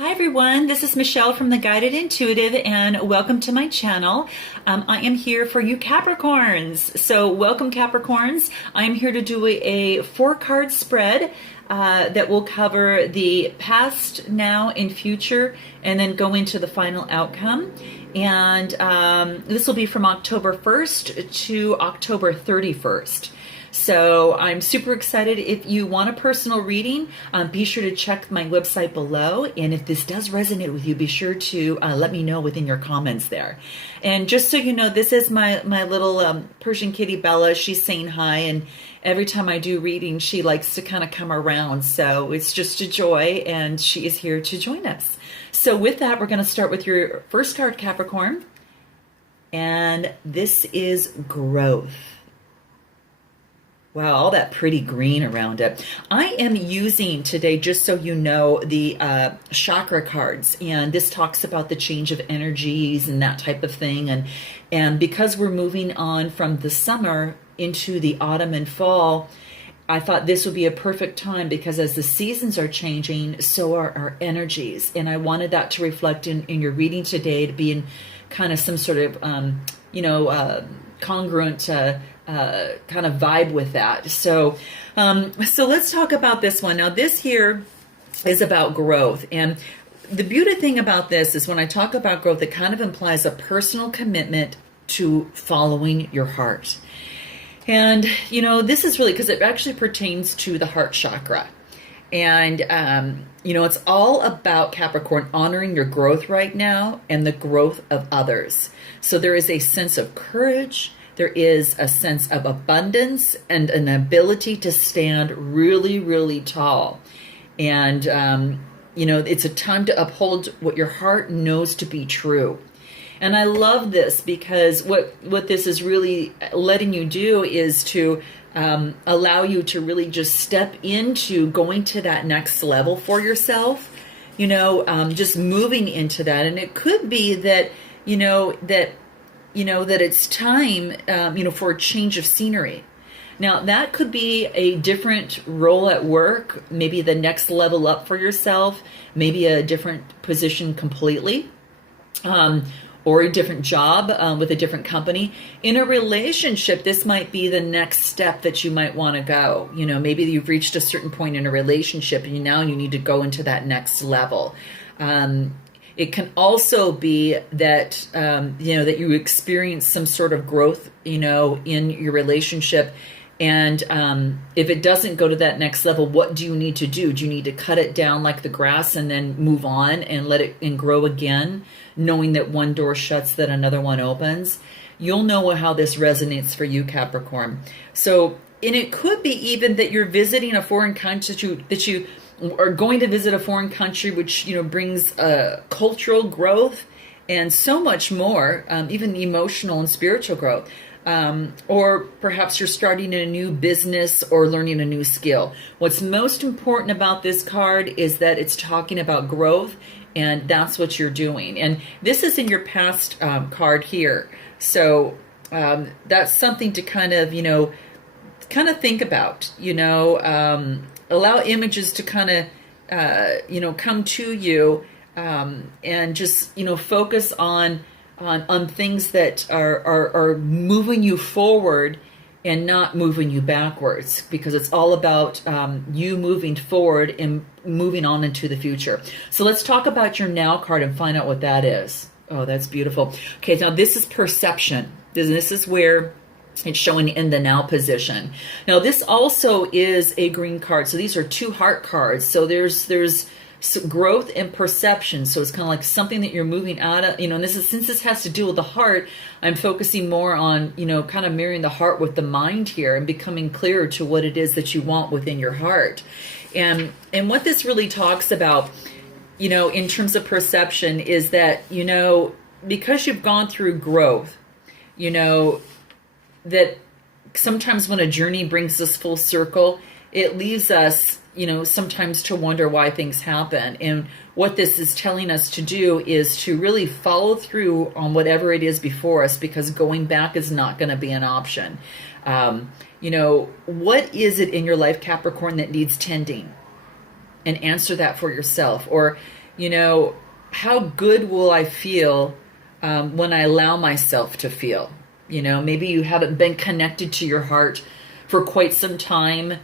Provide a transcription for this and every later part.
Hi everyone, this is Michelle from The Guided Intuitive and welcome to my channel. I am here for you Capricorns. So welcome Capricorns. I'm here to do a 4-card spread that will cover the past, now, and future, and then go into the final outcome. And this will be from October 1st to October 31st. So I'm super excited. If you want a personal reading, be sure to check my website below. And if this does resonate with you, be sure to let me know within your comments there. And just so you know, this is my little Persian kitty Bella. She's saying hi. And every time I do reading, she likes to kind of come around. So it's just a joy. And she is here to join us. So with that, we're going to start with your first card, Capricorn. And this is growth. Wow, all that pretty green around it. I am using today, just so you know, the chakra cards. And this talks about the change of energies and that type of thing. And because we're moving on from the summer into the autumn and fall, I thought this would be a perfect time because as the seasons are changing, so are our energies. And I wanted that to reflect in your reading today, to be in kind of some sort of, congruent kind of vibe with that. So let's talk about this one. Now, this here is about growth. And the beauty thing about this is when I talk about growth, it kind of implies a personal commitment to following your heart. And, this is really because it actually pertains to the heart chakra. And, it's all about Capricorn honoring your growth right now and the growth of others. So there is a sense of courage. There is a sense of abundance and an ability to stand really, really tall. And, it's a time to uphold what your heart knows to be true. And I love this because what this is really letting you do is to allow you to really just step into going to that next level for yourself, just moving into that. And it could be that, that it's time, for a change of scenery. Now, that could be a different role at work, maybe the next level up for yourself, maybe a different position completely, or a different job with a different company. In a relationship, this might be the next step that you might want to go. Maybe you've reached a certain point in a relationship and now you need to go into that next level. It can also be that, that you experience some sort of growth, in your relationship. And if it doesn't go to that next level, what do you need to do? Do you need to cut it down like the grass and then move on and let it and grow again, knowing that one door shuts, that another one opens? You'll know how this resonates for you, Capricorn. So, and it could be even that you're visiting a foreign country, that you are going to visit a foreign country, which, brings cultural growth and so much more, even emotional and spiritual growth. Or perhaps you're starting a new business or learning a new skill. What's most important about this card is that it's talking about growth, and that's what you're doing. And this is in your past card here. So that's something to kind of think about, allow images to kind of, come to you, and just, focus on things that are moving you forward and not moving you backwards, because it's all about you moving forward and moving on into the future. So let's talk about your now card and find out what that is. Oh, that's beautiful. Okay, now this is perception. This is where it's showing in the now position. Now this also is a green card. So these are 2 heart cards. So there's growth and perception. So it's kind of like something that you're moving out of, and this is, since this has to do with the heart, I'm focusing more on, kind of mirroring the heart with the mind here and becoming clearer to what it is that you want within your heart. And what this really talks about, in terms of perception is that, because you've gone through growth, that sometimes when a journey brings us full circle, it leaves us, sometimes to wonder why things happen. And what this is telling us to do is to really follow through on whatever it is before us, because going back is not going to be an option. What is it in your life, Capricorn, that needs tending? And answer that for yourself. Or, how good will I feel when I allow myself to feel? Maybe you haven't been connected to your heart for quite some time,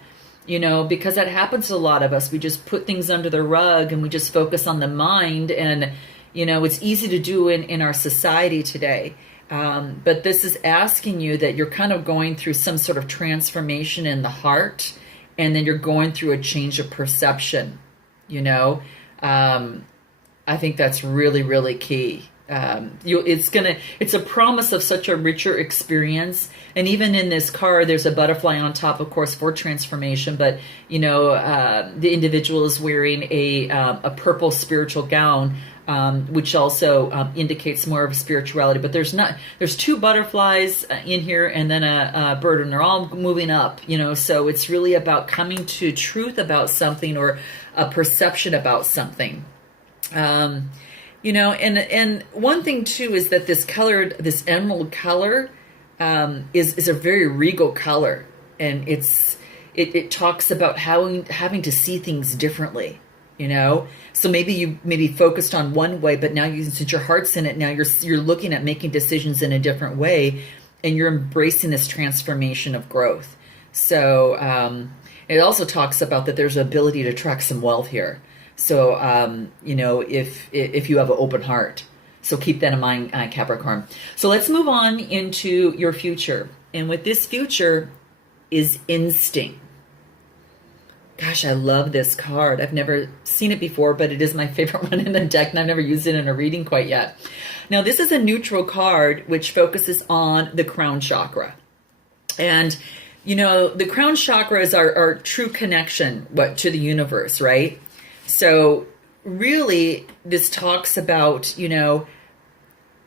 because that happens to a lot of us. We just put things under the rug and we just focus on the mind. And, it's easy to do in our society today. But this is asking you that you're kind of going through some sort of transformation in the heart, and then you're going through a change of perception, I think that's really, really key. It's a promise of such a richer experience. And even in this card, there's a butterfly on top, of course, for transformation. But the individual is wearing a purple spiritual gown, which also indicates more of spirituality. But there's two butterflies in here, and then a bird, and they're all moving up. So it's really about coming to truth about something, or a perception about something. And one thing too is that this emerald color, is a very regal color, and it talks about having to see things differently, So maybe you focused on one way, but now since your heart's in it, now you're looking at making decisions in a different way, and you're embracing this transformation of growth. So it also talks about that there's an ability to attract some wealth here. So, if you have an open heart. So keep that in mind, Capricorn. So let's move on into your future. And with this future is instinct. Gosh, I love this card. I've never seen it before, but it is my favorite one in the deck, and I've never used it in a reading quite yet. Now, this is a neutral card, which focuses on the crown chakra. And, the crown chakra is our true connection to the universe, right? So really, this talks about,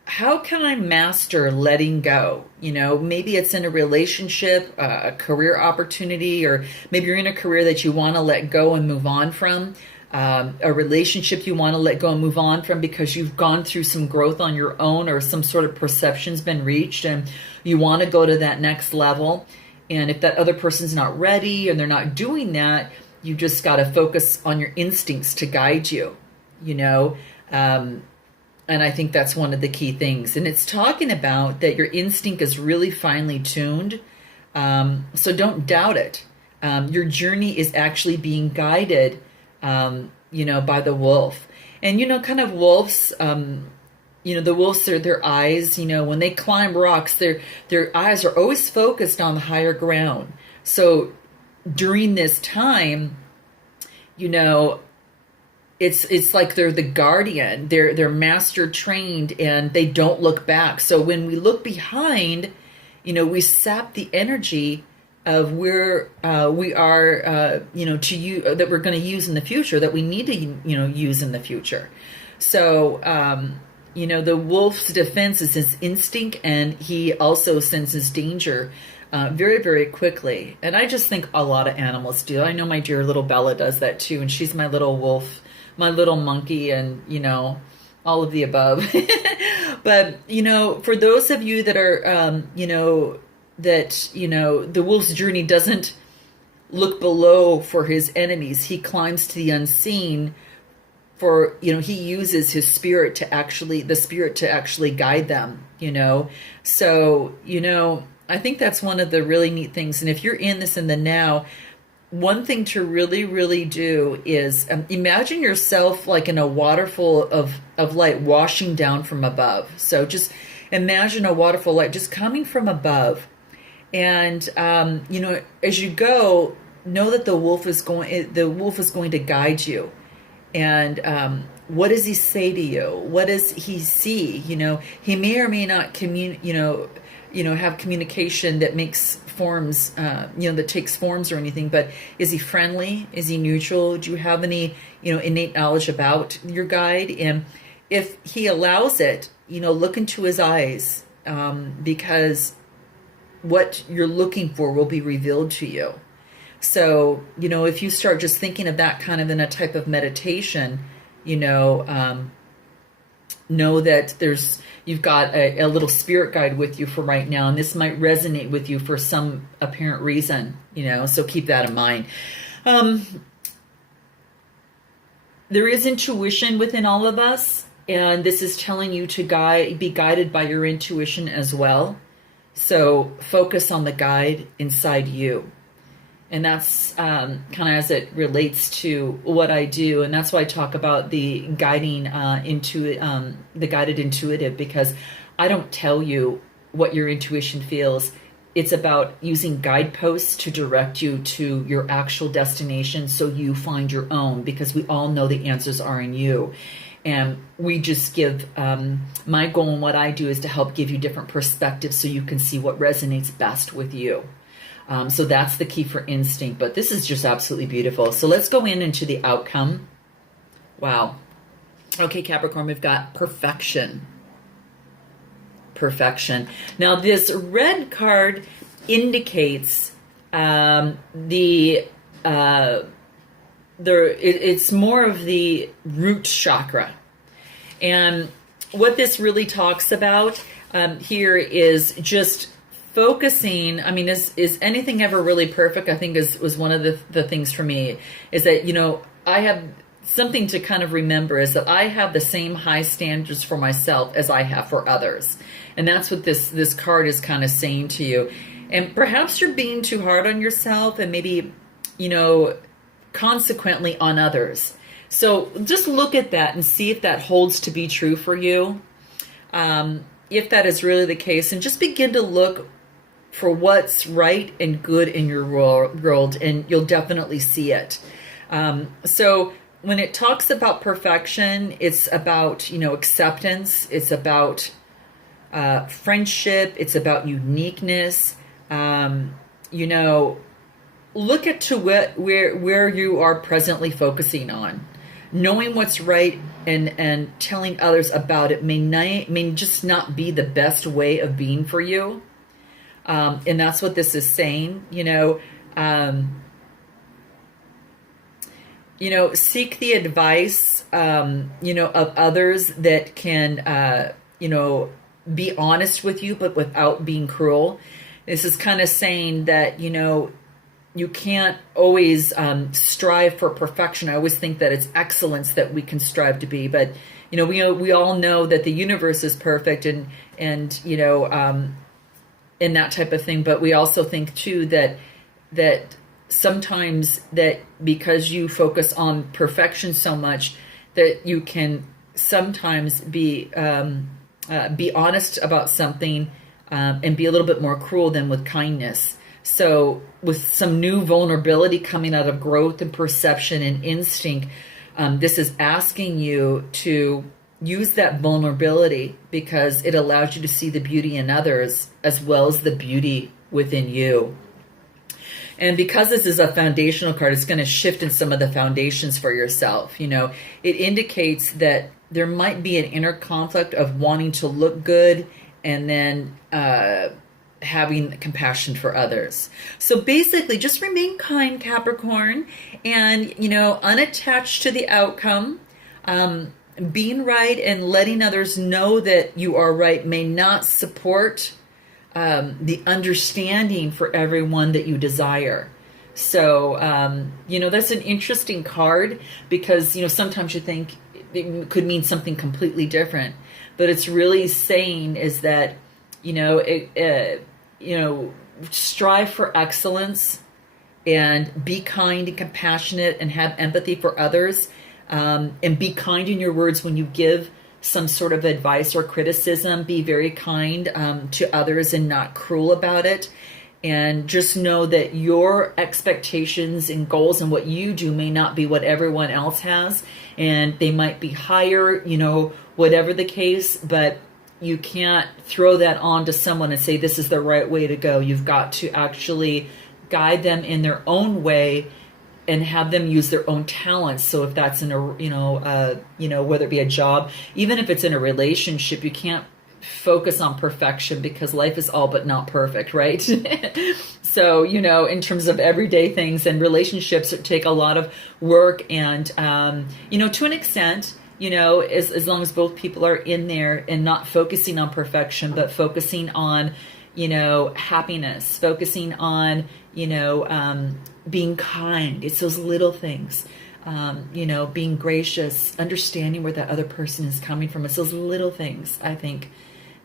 how can I master letting go? Maybe it's in a relationship, a career opportunity, or maybe you're in a career that you want to let go and move on from, a relationship you want to let go and move on from because you've gone through some growth on your own, or some sort of perception's been reached and you want to go to that next level. And if that other person's not ready and they're not doing that, you just got to focus on your instincts to guide you, and I think that's one of the key things. And it's talking about that your instinct is really finely tuned. So don't doubt it. Your journey is actually being guided, by the wolf. And, kind of wolves, the wolves, their eyes, when they climb rocks, their eyes are always focused on the higher ground. So during this time, it's like they're the guardian. They're master trained, and they don't look back. So when we look behind, we sap the energy of where we are, that we're going to use in the future, that we need to, use in the future. So, the wolf's defense is his instinct, and he also senses danger very, very quickly. And I just think a lot of animals do. I know my dear little Bella does that too, and she's my little wolf, my little monkey, and, all of the above. But, for those of you that are, the wolf's journey doesn't look below for his enemies. He climbs to the unseen for, he uses his spirit to actually guide them, So, I think that's one of the really neat things. And if you're in this in the now, one thing to really, really do is imagine yourself like in a waterfall of light washing down from above. So just imagine a waterfall light just coming from above. And, as you go, know that the wolf is going to guide you. And what does he say to you? What does he see? He may or may not have communication that makes forms, that takes forms or anything, but is he friendly? Is he neutral? Do you have any, innate knowledge about your guide? And if he allows it, look into his eyes, because what you're looking for will be revealed to you. So, if you start just thinking of that kind of in a type of meditation, know that you've got a little spirit guide with you for right now, and this might resonate with you for some apparent reason, so keep that in mind. there is intuition within all of us, and this is telling you to be guided by your intuition as well. So focus on the guide inside you. And that's kind of as it relates to what I do. And that's why I talk about the guiding the guided intuitive, because I don't tell you what your intuition feels. It's about using guideposts to direct you to your actual destination so you find your own, because we all know the answers are in you. And we just give, my goal and what I do is to help give you different perspectives so you can see what resonates best with you. So that's the key for instinct. But this is just absolutely beautiful. So let's go into the outcome. Wow. Okay, Capricorn, we've got perfection. Perfection. Now, this red card indicates it's more of the root chakra. And what this really talks about here is just focusing. I mean, is anything ever really perfect? I think was one of the things for me, is that, I have something to kind of remember, is that I have the same high standards for myself as I have for others. And that's what this card is kind of saying to you. And perhaps you're being too hard on yourself, and maybe, consequently on others. So just look at that and see if that holds to be true for you. If that is really the case, and just begin to look for what's right and good in your world, and you'll definitely see it. So when it talks about perfection, it's about, acceptance. It's about friendship. It's about uniqueness. Look at where you are presently focusing on. Knowing what's right and telling others about it may just not be the best way of being for you. And that's what this is saying. Seek the advice, of others that can, be honest with you, but without being cruel. This is kind of saying that, you can't always strive for perfection. I always think that it's excellence that we can strive to be, but we all know that the universe is perfect, and that type of thing. But we also think too that sometimes that because you focus on perfection so much, that you can sometimes be honest about something, and be a little bit more cruel than with kindness. So with some new vulnerability coming out of growth and perception and instinct, this is asking you to use that vulnerability, because it allows you to see the beauty in others as well as the beauty within you. And because this is a foundational card, it's going to shift in some of the foundations for yourself. It indicates that there might be an inner conflict of wanting to look good and then having compassion for others. So basically, just remain kind, Capricorn, and, unattached to the outcome. Being right and letting others know that you are right may not support the understanding for everyone that you desire. So, that's an interesting card, because, sometimes you think it could mean something completely different, but it's really saying is that, strive for excellence and be kind and compassionate and have empathy for others, and be kind in your words when you give some sort of advice or criticism. Be very kind to others and not cruel about it. And just know that your expectations and goals and what you do may not be what everyone else has, and they might be higher, whatever the case, but you can't throw that on to someone and say, this is the right way to go. You've got to actually guide them in their own way and have them use their own talents. So if that's in a, whether it be a job, even if it's in a relationship, you can't focus on perfection, because life is all but not perfect, right? So, in terms of everyday things and relationships, it take a lot of work, and, to an extent, as long as both people are in there and not focusing on perfection, but focusing on, happiness, focusing on, being kind. It's those little things. being gracious, understanding where that other person is coming from. It's those little things, I think,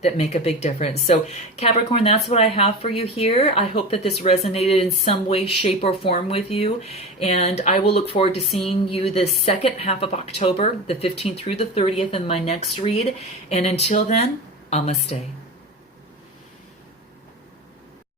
that make a big difference. So Capricorn, that's what I have for you here. I hope that this resonated in some way, shape, or form with you. And I will look forward to seeing you the second half of October, the 15th through the 30th in my next read. And until then, namaste.